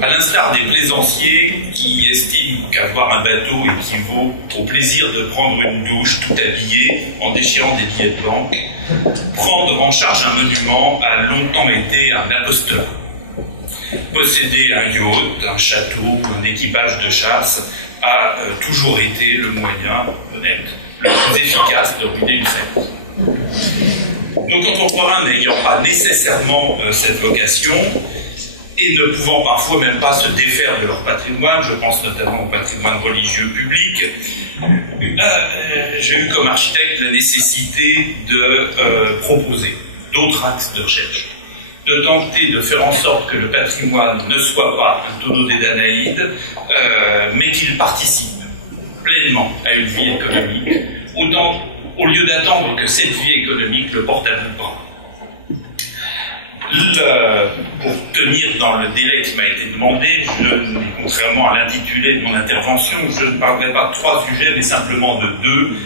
À l'instar des plaisanciers qui estiment qu'avoir un bateau équivaut au plaisir de prendre une douche tout habillé en déchirant des billets de banque, prendre en charge un monument a longtemps été un apostolat. Posséder un yacht, un château ou un équipage de chasse a toujours été le moyen honnête, le plus efficace de ruiner une famille. Nos contemporains n'ayant pas nécessairement cette vocation, et ne pouvant parfois même pas se défaire de leur patrimoine, je pense notamment au patrimoine religieux public, j'ai eu comme architecte la nécessité de proposer d'autres axes de recherche, de tenter de faire en sorte que le patrimoine ne soit pas un tonneau des Danaïdes, mais qu'il participe pleinement à une vie économique, au lieu d'attendre que cette vie économique le porte à bout de bras. Pour tenir dans le délai qui m'a été demandé, contrairement à l'intitulé de mon intervention, je ne parlerai pas de 3 sujets, mais simplement de 2,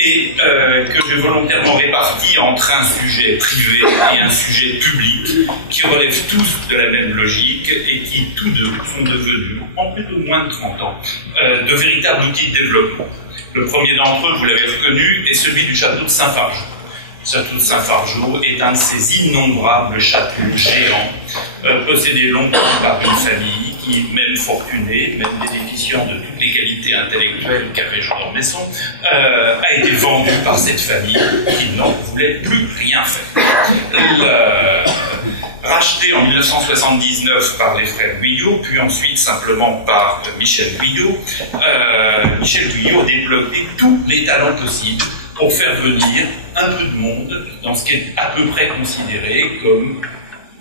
et que j'ai volontairement répartis entre un sujet privé et un sujet public, qui relèvent tous de la même logique et qui tous deux sont devenus, en plus de moins de 30 ans, de véritables outils de développement. Le premier d'entre eux, vous l'avez reconnu, est celui du château de Saint-Fargeau. Le château de Saint-Fargeau est un de ces innombrables châteaux géants, possédés longtemps par une famille qui, même fortunée, même bénéficiant de toutes les qualités intellectuelles qu'avait Jean d'Ormesson, a été vendu par cette famille qui n'en voulait plus rien faire. Racheté en 1979 par les frères Guyot, puis ensuite simplement par Michel Guyot, Michel Guyot a développé tous les talents possibles pour faire venir un peu de monde dans ce qui est à peu près considéré comme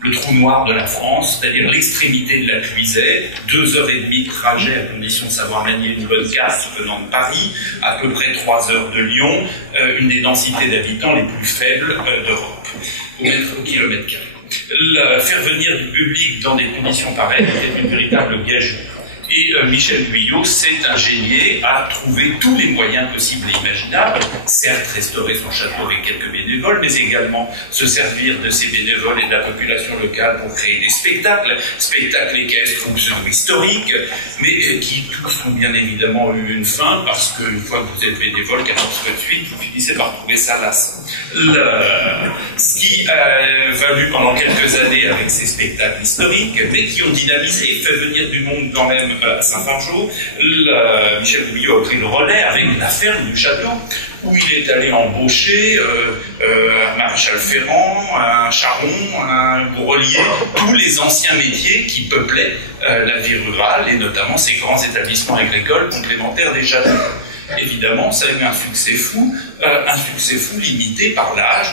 le trou noir de la France, c'est-à-dire l'extrémité de la Puisaye, 2h30 de trajet à condition de savoir manier une bonne casse venant de Paris, à peu près 3 heures de Lyon, une des densités d'habitants les plus faibles d'Europe, au kilomètre carré. Faire venir du public dans des conditions pareilles était une véritable gageure. Et Michel Guyot s'est ingénié à trouver tous les moyens possibles et imaginables, certes restaurer son château avec quelques bénévoles, mais également se servir de ces bénévoles et de la population locale pour créer des spectacles équestres ou pseudo-historiques, mais qui tous ont bien évidemment eu une fin, parce qu'une fois que vous êtes bénévole, 14 fois de suite, vous finissez par trouver ça lassant. Ce qui a valu pendant quelques années avec ces spectacles historiques, mais qui ont dynamisé et fait venir du monde quand même à Saint-Fargeau, Michel Guyot a pris le relais avec la ferme du château, où il est allé embaucher un maréchal ferrant, un charron, un bourrelier, tous les anciens métiers qui peuplaient la vie rurale, et notamment ces grands établissements agricoles complémentaires des châteaux. Évidemment, ça a eu un succès fou limité par l'âge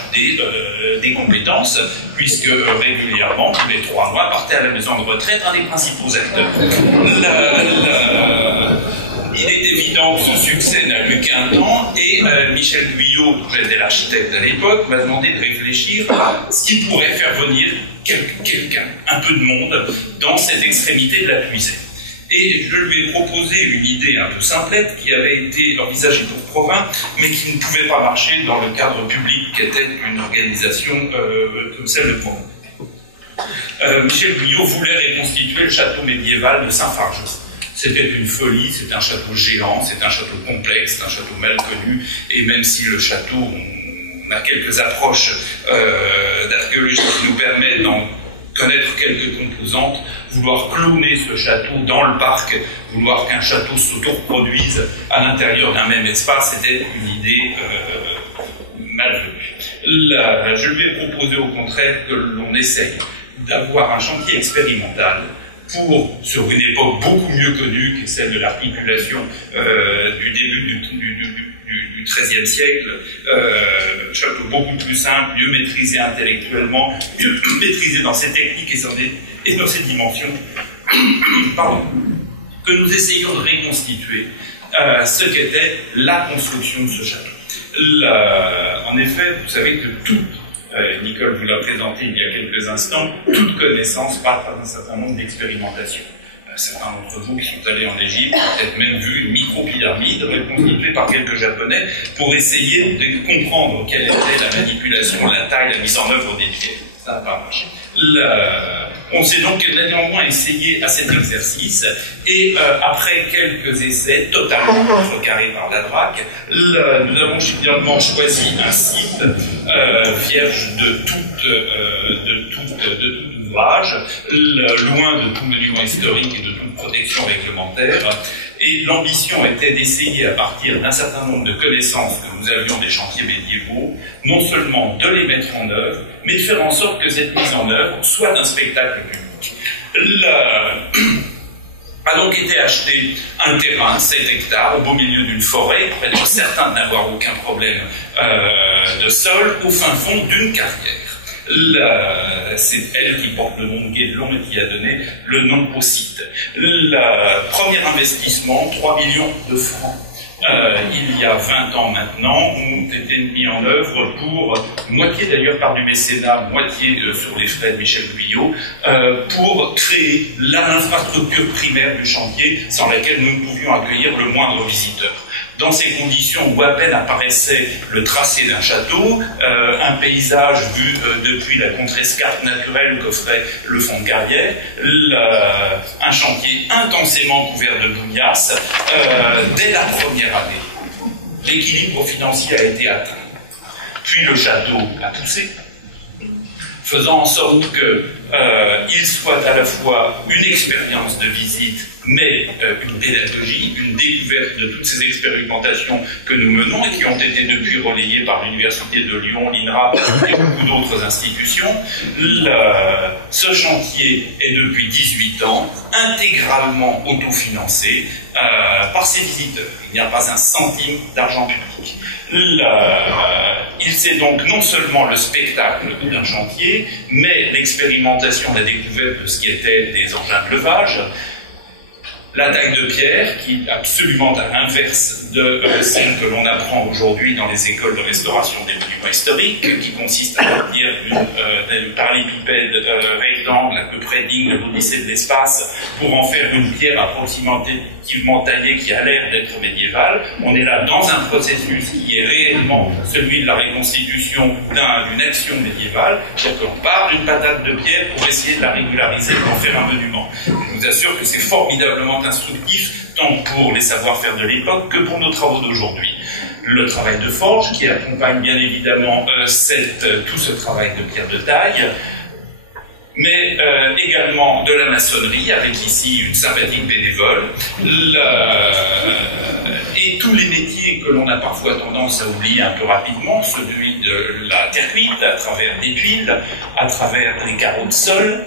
des compétences, puisque régulièrement, tous les 3 mois, partait à la maison de retraite un des principaux acteurs. Il est évident que ce succès n'a eu qu'un temps, et Michel Guyot, dont j'étais l'architecte à l'époque, m'a demandé de réfléchir à ce qui pourrait faire venir quelqu'un, un peu de monde, dans cette extrémité de la Puisaye. Et je lui ai proposé une idée un peu simplette qui avait été envisagée pour Provins, mais qui ne pouvait pas marcher dans le cadre public qu'était une organisation comme celle de Provins. Michel Guyot voulait reconstituer le château médiéval de Saint-Fargeau. C'était une folie, c'est un château géant, c'est un château complexe, c'est un château mal connu, et même si le château, on a quelques approches d'archéologie qui nous permettent d'en connaître quelques composantes, vouloir cloner ce château dans le parc, vouloir qu'un château s'auto-reproduise à l'intérieur d'un même espace, c'était une idée malvenue. Je lui ai proposé au contraire que l'on essaye d'avoir un chantier expérimental pour, sur une époque beaucoup mieux connue que celle de l'articulation du début du XIIIe siècle, un château beaucoup plus simple, mieux maîtrisé intellectuellement, mieux maîtrisé dans ses techniques et dans ses dimensions, pardon, que nous essayons de reconstituer ce qu'était la construction de ce château. En effet, vous savez que Nicole vous l'a présenté il y a quelques instants, toute connaissance part d'un certain nombre d'expérimentations. Certains d'entre vous qui sont allés en Égypte ont peut-être même vu une micro-pyramide reconstituée par quelques Japonais pour essayer de comprendre quelle était la manipulation, la taille, la mise en œuvre des pieds. Ça n'a pas marché. On s'est donc néanmoins essayé à cet exercice, et après quelques essais totalement contrecarrés par la DRAC, nous avons finalement choisi un site vierge de tout ouvrage, loin de tout monument historique et de toute protection réglementaire. Et l'ambition était d'essayer, à partir d'un certain nombre de connaissances que nous avions des chantiers médiévaux, non seulement de les mettre en œuvre, mais de faire en sorte que cette mise en œuvre soit d'un spectacle public. A donc été acheté un terrain, 7 hectares, au beau milieu d'une forêt, pour être certain de n'avoir aucun problème de sol, au fin fond d'une carrière. C'est elle qui porte le nom de Guédelon et qui a donné le nom au site. Le premier investissement, 3 millions de francs, il y a 20 ans maintenant, ont été mis en œuvre pour, moitié d'ailleurs par du mécénat, moitié sur les frais de Michel Guyot, pour créer l'infrastructure primaire du chantier sans laquelle nous ne pouvions accueillir le moindre visiteur. Dans ces conditions où à peine apparaissait le tracé d'un château, un paysage vu depuis la contrescarpe naturelle qu'offrait le fond de carrière, un chantier intensément couvert de bouillasse, dès la première année, l'équilibre financier a été atteint. Puis le château a poussé, faisant en sorte qu'il soit à la fois une expérience de visite, mais une pédagogie, une découverte de toutes ces expérimentations que nous menons et qui ont été depuis relayées par l'Université de Lyon, l'INRA et beaucoup d'autres institutions. Ce chantier est depuis 18 ans intégralement autofinancé par ses visiteurs. Il n'y a pas un centime d'argent public. C'est donc non seulement le spectacle d'un chantier, mais l'expérimentation, la découverte de ce qui était des engins de levage, la taille de pierre, qui est absolument à l'inverse de celle que l'on apprend aujourd'hui dans les écoles de restauration des monuments historiques, qui consiste à bâtir une parallépipède rectangle à peu près digne de l'Odyssée de l'espace pour en faire une pierre approximativement taillée qui a l'air d'être médiévale. On est là dans un processus qui est réellement celui de la reconstitution d'une action médiévale, c'est-à-dire qu'on part d'une patate de pierre pour essayer de la régulariser et d'en faire un monument. Je vous assure que c'est formidablement instructif, tant pour les savoir-faire de l'époque que pour nos travaux d'aujourd'hui. Le travail de forge, qui accompagne bien évidemment tout ce travail de pierre de taille, mais également de la maçonnerie, avec ici une sympathique bénévole, et tous les métiers que l'on a parfois tendance à oublier un peu rapidement, celui de la terre cuite, à travers des tuiles, à travers des carreaux de sol,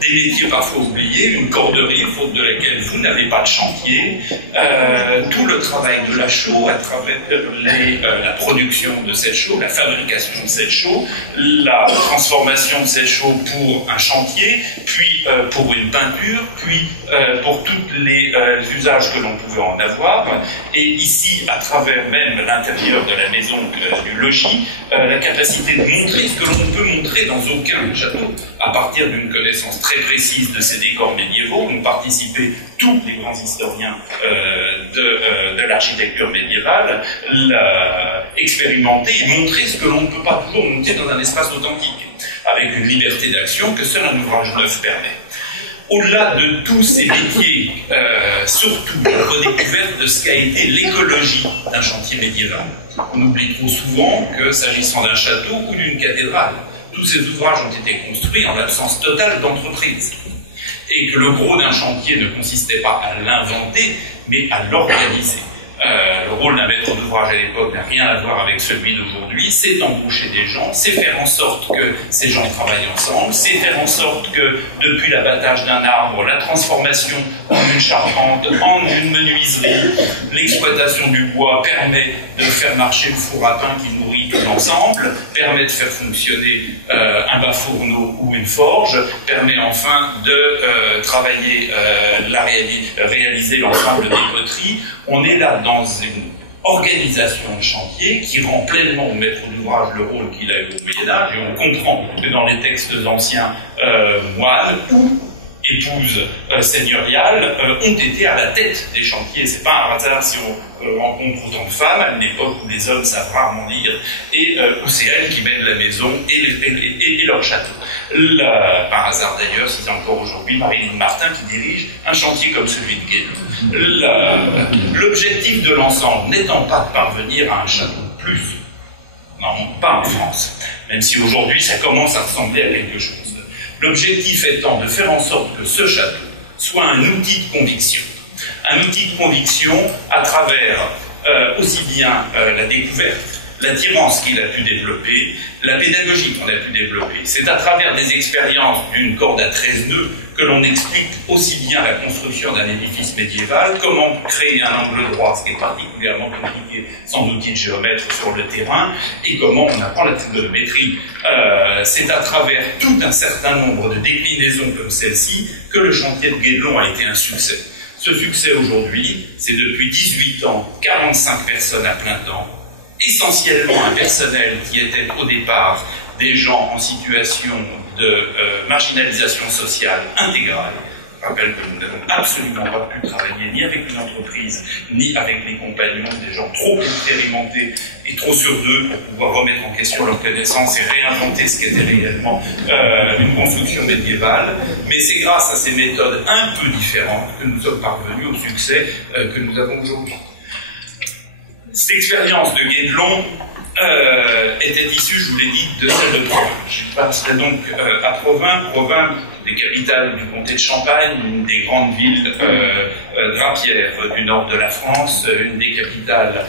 des métiers parfois oubliés, une corderie, faute de laquelle vous n'avez pas de chantier, tout le travail de la chaux, à travers la production de cette chaux, la fabrication de cette chaux, la transformation de cette chaux pour un chantier, puis pour une peinture, puis pour tous les usages que l'on pouvait en avoir, et ici, à travers même l'intérieur de la maison du logis, la capacité de montrer ce que l'on ne peut montrer dans aucun château, à partir d'une connaissance très précise de ces décors médiévaux, ont participé tous les grands historiens de l'architecture médiévale, expérimenter et montrer ce que l'on ne peut pas toujours monter dans un espace authentique, avec une liberté d'action que seul un ouvrage neuf permet. Au-delà de tous ces métiers, surtout la redécouverte de ce qu'a été l'écologie d'un chantier médiéval. On oublie trop souvent que, s'agissant d'un château ou d'une cathédrale, tous ces ouvrages ont été construits en l'absence totale d'entreprise. Et que le gros d'un chantier ne consistait pas à l'inventer, mais à l'organiser. Le rôle d'un maître d'ouvrage à l'époque n'a rien à voir avec celui d'aujourd'hui, c'est embaucher des gens, c'est faire en sorte que ces gens travaillent ensemble, c'est faire en sorte que, depuis l'abattage d'un arbre, la transformation en une charpente, en une menuiserie, l'exploitation du bois permet de faire marcher le four à pain qui nourrit tout l'ensemble, permet de faire fonctionner un bas-fourneau ou une forge, permet enfin de travailler, réaliser l'ensemble des poteries. On est là dans une organisation de chantier qui rend pleinement au maître d'ouvrage le rôle qu'il a eu au Moyen-Âge, et on comprend que dans les textes anciens, moines ou épouses seigneuriales, ont été à la tête des chantiers. C'est pas un hasard si on rencontre autant de femmes à une époque où les hommes savent rarement lire et où c'est elles qui mènent la maison et leur château. Par hasard d'ailleurs, c'est encore aujourd'hui Marilyn Martin qui dirige un chantier comme celui de Guédelon. L'objectif de l'ensemble n'étant pas de parvenir à un château de plus, non, pas en France, même si aujourd'hui ça commence à ressembler à quelque chose. L'objectif étant de faire en sorte que ce château soit un outil de conviction. Un outil de conviction à travers aussi bien la découverte, l'attirance qu'il a pu développer, la pédagogie qu'on a pu développer. C'est à travers des expériences d'une corde à 13 nœuds que l'on explique aussi bien la construction d'un édifice médiéval, comment créer un angle droit, ce qui est particulièrement compliqué sans outil de géomètre sur le terrain, et comment on apprend la trigonométrie. C'est à travers tout un certain nombre de déclinaisons comme celle-ci que le chantier de Guédelon a été un succès. Ce succès aujourd'hui, c'est depuis 18 ans, 45 personnes à plein temps, essentiellement un personnel qui était au départ des gens en situation de marginalisation sociale intégrale. Je rappelle que nous n'avons absolument pas pu travailler ni avec une entreprise, ni avec les compagnons, des gens trop expérimentés et trop sûrs d'eux pour pouvoir remettre en question leurs connaissances et réinventer ce qu'était réellement une construction médiévale. Mais c'est grâce à ces méthodes un peu différentes que nous sommes parvenus au succès que nous avons aujourd'hui. Cette expérience de Guédelon était issue, je vous l'ai dit, de celle de Provins. Je passerai donc à Provins. Provins, des capitales du comté de Champagne, une des grandes villes drapières du nord de la France, une des capitales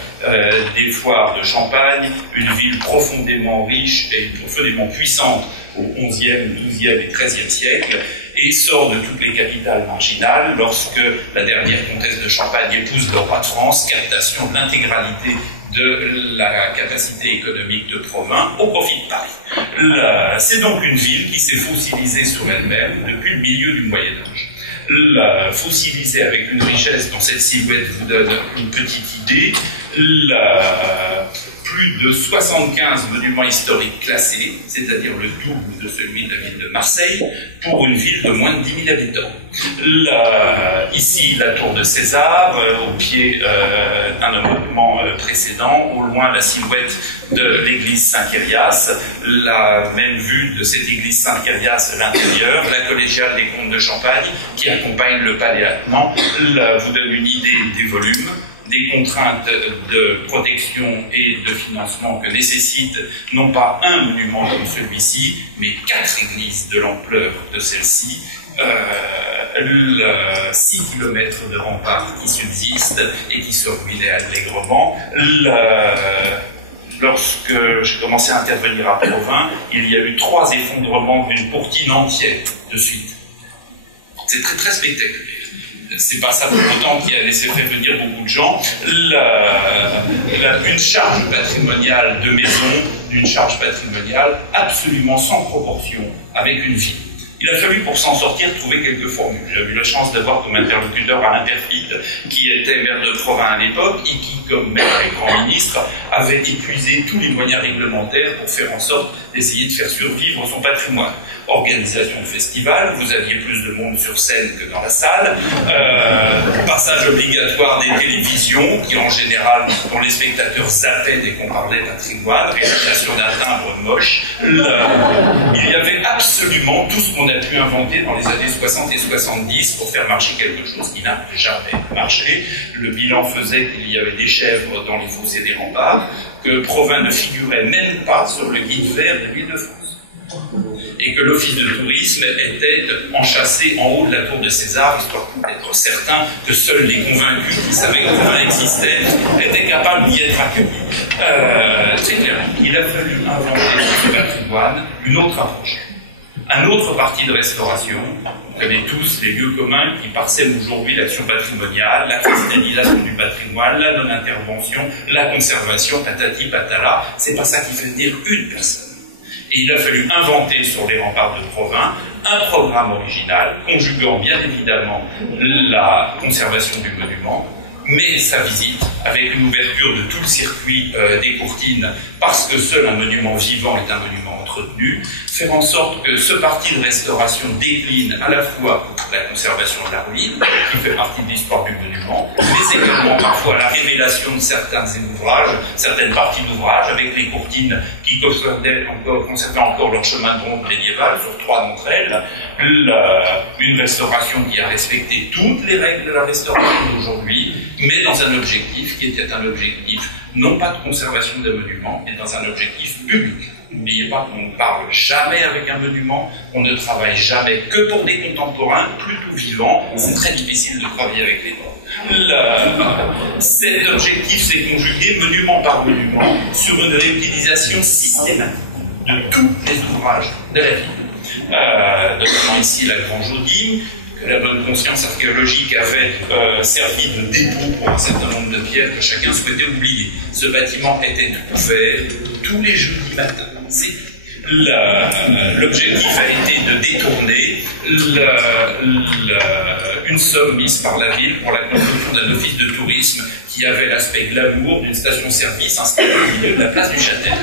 des foires de Champagne, une ville profondément riche et profondément puissante au XIe, XIIe et XIIIe siècle, et sort de toutes les capitales marginales lorsque la dernière comtesse de Champagne épouse le roi de France, captation de l'intégralité de la capacité économique de Provins au profit de Paris. C'est donc une ville qui s'est fossilisée sur elle-même depuis le milieu du Moyen-Âge. Fossilisée avec une richesse dont cette silhouette vous donne une petite idée, plus de 75 monuments historiques classés, c'est-à-dire le double de celui de la ville de Marseille, pour une ville de moins de 10 000 habitants. Ici, la tour de César, au pied d'un monument précédent, au loin la silhouette de l'église Saint-Quirias, la même vue de cette église Saint-Quirias à l'intérieur, la collégiale des comtes de Champagne, qui accompagne le palais attenant, vous donne une idée des volumes, des contraintes de protection et de financement que nécessite non pas un monument comme celui-ci, mais 4 églises de l'ampleur de celle-ci, 6 kilomètres de remparts qui subsistent et qui se ruinaient allègrement. Lorsque j'ai commencé à intervenir à Provins, il y a eu 3 effondrements d'une courtine entière de suite. C'est très très spectaculaire. C'est pas ça pour autant qui a laissé faire venir beaucoup de gens. Une charge patrimoniale de maison, d'une charge patrimoniale absolument sans proportion avec une ville. Il a fallu, pour s'en sortir, trouver quelques formules. J'ai eu la chance d'avoir comme interlocuteur Alain Perfit, qui était maire de Provins à l'époque, et qui, comme maire et grand ministre, avait épuisé tous les moyens réglementaires pour faire en sorte d'essayer de faire survivre son patrimoine. Organisation de festival, vous aviez plus de monde sur scène que dans la salle, passage obligatoire des télévisions, qui en général, dont les spectateurs zappaient dès qu'on parlait patrimoine, réalisation d'un timbre moche. Il y avait absolument tout ce qu'on a pu inventer dans les années 60 et 70 pour faire marcher quelque chose qui n'a jamais marché. Le bilan faisait qu'il y avait des chèvres dans les fossés des remparts, que Provins ne figurait même pas sur le guide vert de l'Île-de-France. Et que l'office de tourisme était enchâssé en haut de la tour de César, histoire d'être certain que seuls les convaincus qui savaient que Provins existait étaient capables d'y être accueillis. C'est clair, il a fallu inventer dans ce patrimoine une autre approche. Un autre parti de restauration, on connaît tous les lieux communs qui parsèment aujourd'hui l'action patrimoniale, la cristallisation du patrimoine, la non-intervention, la conservation, patati patala. C'est pas ça qui fait venir une personne. Et il a fallu inventer sur les remparts de Provins un programme original, conjuguant bien évidemment la conservation du monument, mais sa visite, avec une ouverture de tout le circuit des courtines, parce que seul un monument vivant est un monument entretenu, faire en sorte que ce parti de restauration décline à la fois la conservation de la ruine, qui fait partie de l'histoire du monument, mais également parfois la révélation de certains ouvrages, certaines parties d'ouvrages, avec les courtines qui conservaient encore leur chemin de ronde médiéval sur 3 d'entre elles, une restauration qui a respecté toutes les règles de la restauration d'aujourd'hui, mais dans un objectif qui était un objectif non pas de conservation des monuments, mais dans un objectif public. N'oubliez pas qu'on ne parle jamais avec un monument, on ne travaille jamais que pour des contemporains, plutôt vivants. C'est très difficile de travailler avec les morts. Cet objectif s'est conjugué monument par monument sur une réutilisation systématique de tous les ouvrages de la ville. Notamment ici la Grange Odime, que la bonne conscience archéologique avait servi de dépôt pour un certain nombre de pierres que chacun souhaitait oublier. Ce bâtiment était ouvert tous les jeudis matins. L'objectif a été de détourner une somme mise par la ville pour la construction d'un office de tourisme qui avait l'aspect glamour d'une station-service installée au milieu de la place du Châtel.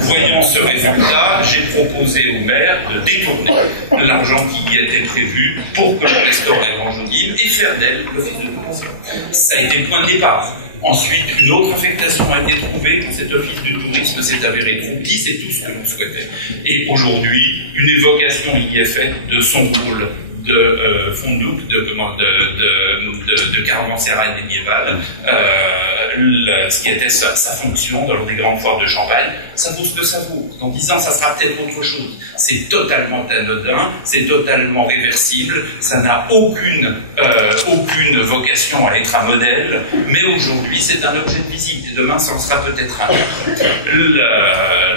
Voyant ce résultat, j'ai proposé au maire de détourner l'argent qui y était prévu pour que l'on restaure la Grange Odime et faire d'elle l'office de tourisme. Ça a été le point de départ. Ensuite, une autre affectation a été trouvée quand cet office du tourisme s'est avéré trop petit, c'est tout ce que l'on souhaitait. Et aujourd'hui, une évocation y est faite de son rôle de fondouk, de caravansérail médiéval, ce qui était sa fonction dans des grandes foires de Champagne. Ça vaut ce que ça vaut. Dans 10 ans, ça sera peut-être autre chose. C'est totalement anodin, c'est totalement réversible, ça n'a aucune vocation à être un modèle, mais aujourd'hui, c'est un objet de visite, et demain, ça en sera peut-être un autre.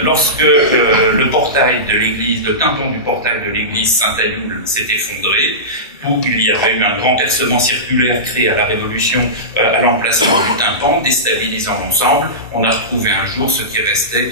Lorsque le portail de l'église, le tympan du portail de l'église Saint-Ayoul s'est effondré, où il y avait eu un grand percement circulaire créé à la Révolution à l'emplacement du tympan, déstabilisant l'ensemble. On a retrouvé un jour ce qui restait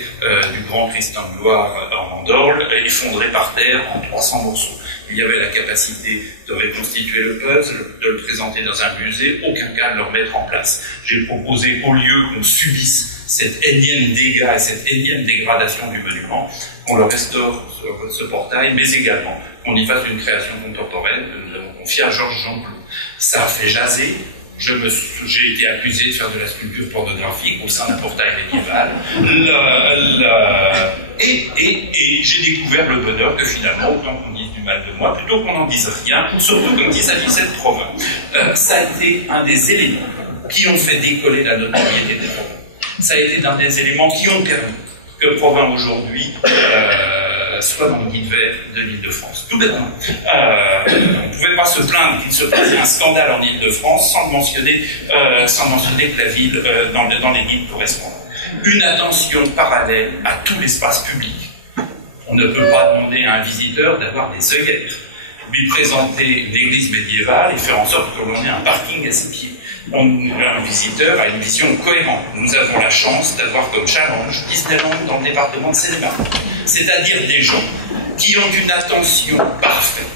du grand Christ en gloire en Mandorle, effondré par terre en 300 morceaux. Il y avait la capacité de reconstituer le puzzle, de le présenter dans un musée, aucun cas de le remettre en place. J'ai proposé, au lieu qu'on subisse cet énième dégât et cette énième dégradation du monument, qu'on le restaure ce portail, mais également qu'on y fasse une création contemporaine que nous avons confiée à Georges Jean-Clou. Ça a fait jaser. J'ai été accusé de faire de la sculpture pornographique au sein d'un portail médiéval. Et j'ai découvert le bonheur que finalement, autant qu'on dise du mal de moi, plutôt qu'on n'en dise rien, surtout comme vis-à-vis cette province. Ça a été un des éléments qui ont fait décoller la notoriété des Provins. Ça a été un des éléments qui ont permis que Provins aujourd'hui soit dans le guide vert de l'Île-de-France. Tout bêtement. On ne pouvait pas se plaindre qu'il se passait un scandale en Île-de-France sans mentionner que la ville dans les guides correspondants. Une attention parallèle à tout l'espace public. On ne peut pas demander à un visiteur d'avoir des œillères, lui présenter l'église médiévale et faire en sorte que l'on ait un parking à ses pieds. Un visiteur a une vision cohérente. Nous avons la chance d'avoir comme challenge Disneyland dans le département de Seine-et-Marne. C'est-à-dire des gens qui ont une attention parfaite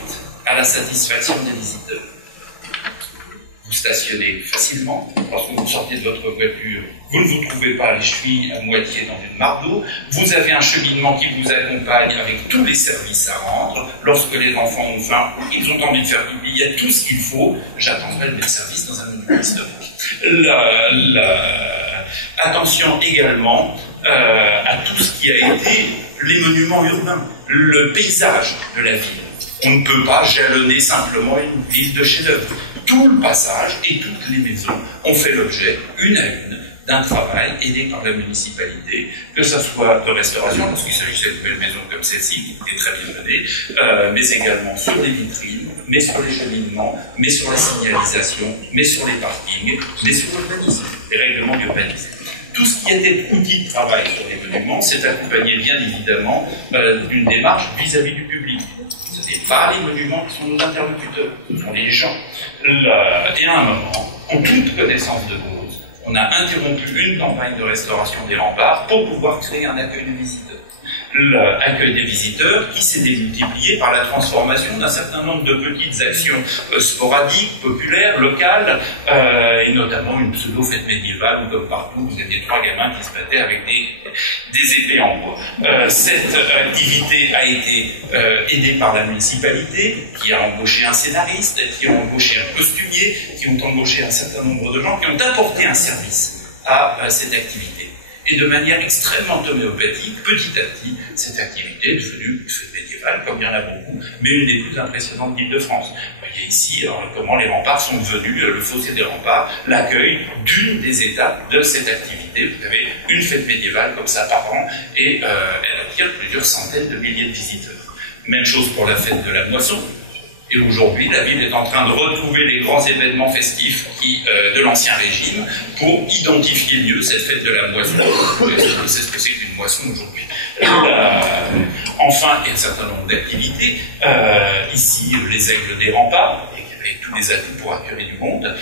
à la satisfaction des visiteurs. Vous stationnez facilement, lorsque vous sortez de votre voiture, vous ne vous trouvez pas les chevilles à moitié dans une mare d'eau, vous avez un cheminement qui vous accompagne avec tous les services à rendre, lorsque les enfants ont faim, ils ont envie de faire pipi, il y a tout ce qu'il faut, j'attendrai le même service dans un monument historique. Attention également à tout ce qui a été les monuments urbains, le paysage de la ville. On ne peut pas jalonner simplement une ville de chef-d'œuvre. Tout le passage et toutes les maisons ont fait l'objet, une à une, d'un travail aidé par la municipalité, que ce soit de restauration, parce qu'il s'agissait de belles maisons comme celle-ci, qui était très bien menée, mais également sur des vitrines, mais sur les cheminements, mais sur la signalisation, mais sur les parkings, mais sur l'urbanisme, les règlements d'urbanisme. Tout ce qui était outil de travail sur les monuments s'est accompagné bien évidemment d'une démarche vis-à-vis du public. Ce n'est pas les monuments qui sont nos interlocuteurs, ce sont les gens. Et à un moment, en toute connaissance de cause, on a interrompu une campagne de restauration des remparts pour pouvoir créer un accueil de visiteurs. l'accueil des visiteurs qui s'est démultiplié par la transformation d'un certain nombre de petites actions sporadiques, populaires, locales, et notamment une pseudo-fête médiévale où, comme partout, vous aviez 3 gamins qui se battaient avec des épées en bois. Cette activité a été aidée par la municipalité, qui a embauché un scénariste, qui a embauché un costumier, qui ont embauché un certain nombre de gens, qui ont apporté un service à cette activité. Et de manière extrêmement homéopathique, petit à petit, cette activité est devenue une fête médiévale, comme il y en a beaucoup, mais une des plus impressionnantes d'Île-de-France. Vous voyez ici comment les remparts sont devenus, le fossé des remparts, l'accueil d'une des étapes de cette activité. Vous avez une fête médiévale comme ça par an, et elle attire plusieurs centaines de milliers de visiteurs. Même chose pour la fête de la moisson. Et aujourd'hui, la ville est en train de retrouver les grands événements festifs de l'Ancien Régime pour identifier mieux cette fête de la moisson. C'est ce que c'est qu'une moisson aujourd'hui. Enfin, il y a un certain nombre d'activités. Ici, les aigles des remparts, avec tous les atouts pour accueillir du monde.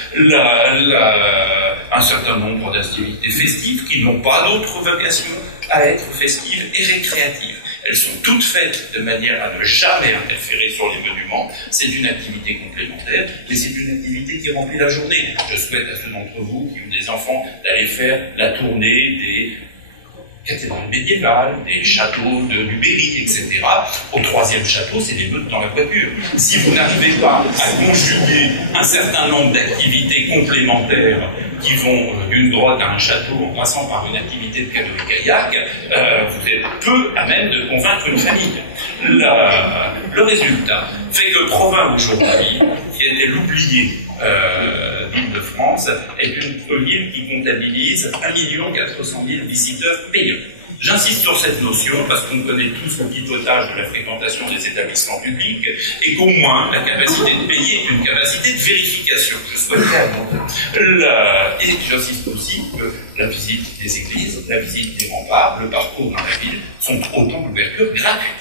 Un certain nombre d'activités festives qui n'ont pas d'autre vocation à être festives et récréatives. Elles sont toutes faites de manière à ne jamais interférer sur les monuments. C'est une activité complémentaire, mais c'est une activité qui remplit la journée. Je souhaite à ceux d'entre vous qui ont des enfants d'aller faire la tournée des cathédrales médiévales, des châteaux du Berry, etc. Au 3e château, c'est des meutes dans la voiture. Si vous n'arrivez pas à conjuguer un certain nombre d'activités complémentaires qui vont d'une grotte à un château en passant par une activité de canoë-kayak, vous êtes peu à même de convaincre une famille. Le résultat fait que Provins aujourd'hui, qui était l'oublié d'Île-de-France, est une ville qui comptabilise 1 400 000 visiteurs payants. J'insiste sur cette notion parce qu'on connaît tous le pilotage de la fréquentation des établissements publics et qu'au moins la capacité de payer est une capacité de vérification. Je souhaiterais aborder. Et j'insiste aussi que la visite des églises, la visite des remparts, le parcours dans la ville sont autant d'ouvertures gratuites.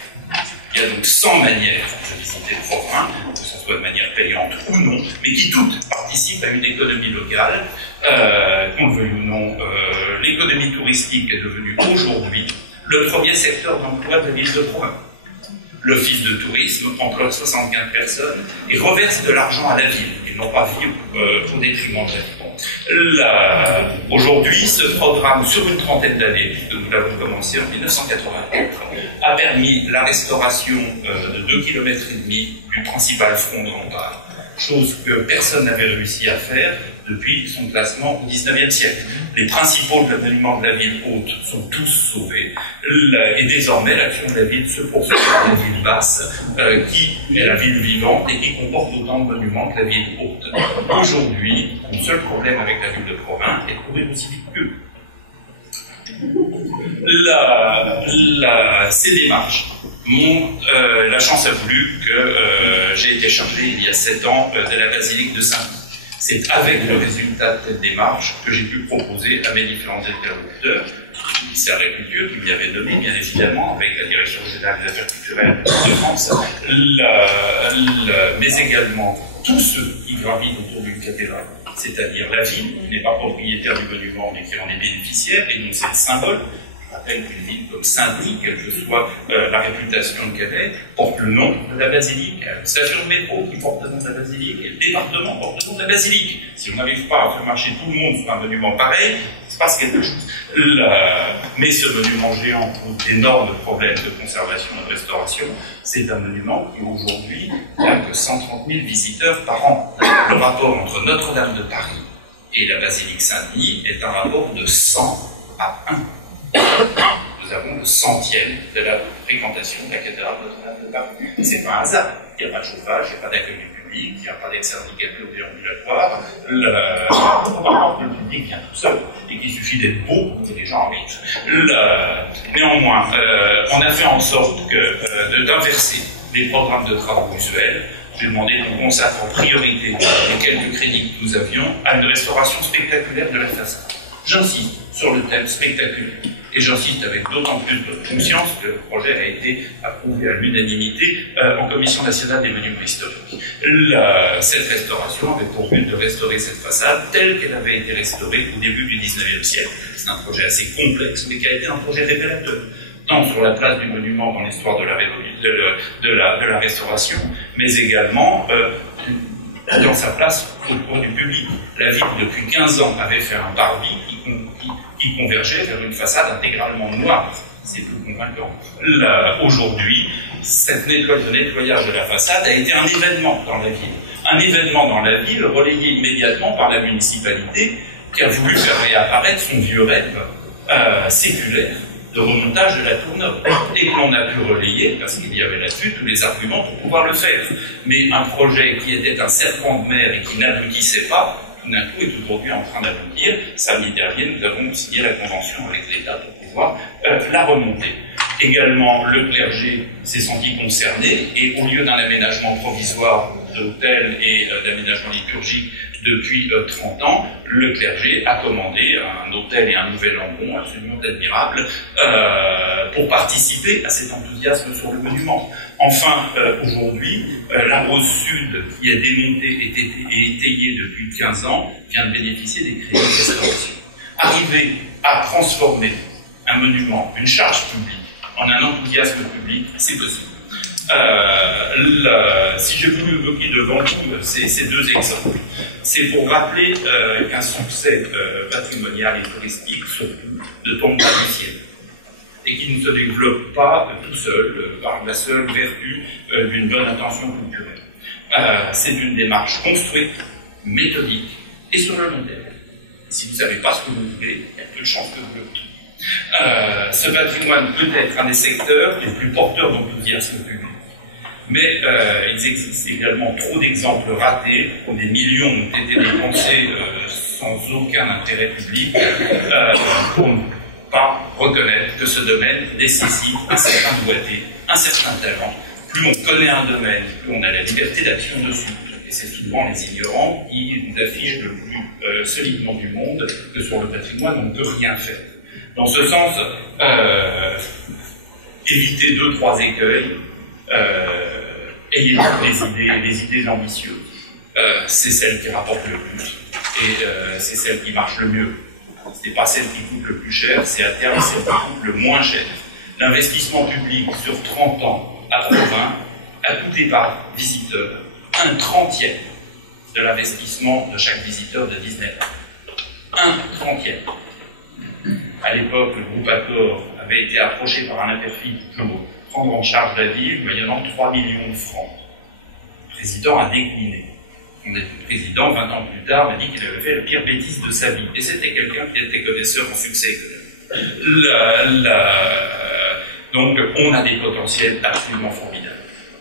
Il y a donc 100 manières de visiter Provins, que ce soit de manière payante ou non, mais qui toutes participent à une économie locale. Qu'on le veuille ou non, l'économie touristique est devenue aujourd'hui le premier secteur d'emploi de la ville de Provins. L'office de tourisme emploie 75 personnes et reverse de l'argent à la ville. Ils n'ont pas vivre au détriment de la ville. Aujourd'hui, ce programme, sur une trentaine d'années, puisque nous l'avons commencé en 1984, a permis la restauration de 2,5 km du principal front de rempart, chose que personne n'avait réussi à faire depuis son classement au XIXe siècle. Les principaux monuments de la ville haute sont tous sauvés, et désormais l'action de la ville se poursuit par la ville basse, qui est la ville vivante et qui comporte autant de monuments que la ville haute. Aujourd'hui, mon seul problème avec la ville de Provins est de courir aussi vite qu'eux. Ces démarches la chance a voulu que j'ai été chargé il y a 7 ans de la basilique de Saint-Denis. C'est avec le résultat de cette démarche que j'ai pu proposer à mes différents interlocuteurs, le ministère de l'Agriculture, qui m'y avait donné, bien évidemment, avec la Direction générale des affaires culturelles de France, mais également tous ceux qui gravitent autour d'une cathédrale, c'est-à-dire la ville, qui n'est pas propriétaire du monument, mais qui en est bénéficiaire, et dont c'est le symbole. Je rappelle qu'une ville comme Saint-Denis, quelle que soit la réputation qu'elle ait, porte le nom de la basilique. La station de métro qui porte le nom de la basilique, et le département porte le nom de la basilique. Si on n'arrive pas à faire marcher tout le monde sur un monument pareil, il se passe quelque chose. Mais ce monument géant pose d'énormes problèmes de conservation et de restauration. C'est un monument qui aujourd'hui n'a que 130 000 visiteurs par an. Le rapport entre Notre-Dame de Paris et la basilique Saint-Denis est un rapport de 100 à 1. Nous avons le 100e de la fréquentation de la cathédrale Notre-Dame de Paris. C'est pas un hasard. Il n'y a pas de chauffage, il n'y a pas d'accueil du public, il n'y a pas d'accès handicapé au déambulatoire. Le public vient tout seul et qu'il suffit d'être beau pour que les gens arrivent. Néanmoins, on a fait en sorte d'inverser les programmes de travaux usuels. J'ai demandé qu'on consacre en priorité les quelques crédits que nous avions à une restauration spectaculaire de la façade. J'insiste sur le thème spectaculaire. Et j'insiste avec d'autant plus de conscience que le projet a été approuvé à l'unanimité en Commission nationale des monuments historiques. Cette restauration avait pour but de restaurer cette façade telle qu'elle avait été restaurée au début du XIXe siècle. C'est un projet assez complexe, mais qui a été un projet révélateur. tant sur la place du monument dans l'histoire de la restauration, mais également dans sa place autour du public. La ville, depuis 15 ans, avait fait un parvis qui convergeait vers une façade intégralement noire. C'est plus convaincant. Aujourd'hui, ce nettoyage de la façade a été un événement dans la ville. Un événement dans la ville relayé immédiatement par la municipalité qui a voulu faire réapparaître son vieux rêve séculaire de remontage de la tour nord, et que l'on a pu relayer, parce qu'il y avait là-dessus tous les arguments pour pouvoir le faire. Mais un projet qui était un serpent de mer et qui n'aboutissait pas, tout d'un coup est aujourd'hui en train d'aboutir. Samedi dernier, nous avons signé la convention avec l'État pour pouvoir la remonter. Également, le clergé s'est senti concerné, et au lieu d'un aménagement provisoire d'hôtel et d'aménagement liturgique depuis 30 ans, le clergé a commandé un hôtel et un nouvel ambon absolument admirable pour participer à cet enthousiasme sur le monument. Enfin, aujourd'hui, la rose sud, qui est démontée et étayée depuis 15 ans, vient de bénéficier des crédits de restauration. Arriver à transformer un monument, une charge publique, en un enthousiasme public, c'est possible. Si j'ai voulu évoquer devant vous ces deux exemples, c'est pour rappeler qu'un succès patrimonial et touristique, surtout, ne tombe pas du ciel, et qui ne se développe pas tout seul, par la seule vertu d'une bonne intention culturelle. C'est une démarche construite, méthodique, et sur le long terme. Si vous ne savez pas ce que vous voulez, il y a peu de chances que vous le trouviez. Ce patrimoine peut être un des secteurs les plus porteurs d'enthousiasme public. Mais il existe également trop d'exemples ratés, où des millions ont été dépensés sans aucun intérêt public, pour ne pas reconnaître que ce domaine nécessite un certain doigté, un certain talent. Plus on connaît un domaine, plus on a la liberté d'action dessus. Et c'est souvent les ignorants qui nous affichent le plus solidement du monde que sur le patrimoine, on ne peut rien faire. Dans ce sens, éviter 2-3 écueils, ayez des idées ambitieuses. C'est celle qui rapporte le plus. Et c'est celle qui marche le mieux. Ce n'est pas celle qui coûte le plus cher, c'est à terme celle qui coûte le moins cher. L'investissement public sur 30 ans à Provins a coûté par visiteur 1/30 de l'investissement de chaque visiteur de Disneyland. 1/30. À l'époque, le groupe Accor avait été approché par un interfit pour prendre en charge la ville, moyennant 3 millions de francs. Le président a décliné. Le président, 20 ans plus tard, m'a dit qu'il avait fait la pire bêtise de sa vie. Et c'était quelqu'un qui était connaisseur en succès. Donc, on a des potentiels absolument formidables.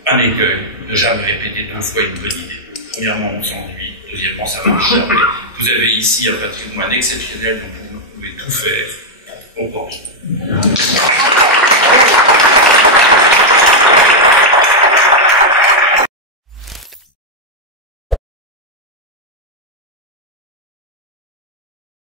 Un écueil, ne jamais répéter 2 fois une bonne idée. Premièrement, on s'ennuie. Deuxièmement, ça marche jamais. Vous avez ici un patrimoine exceptionnel dont vous pouvez tout faire. Bon courage.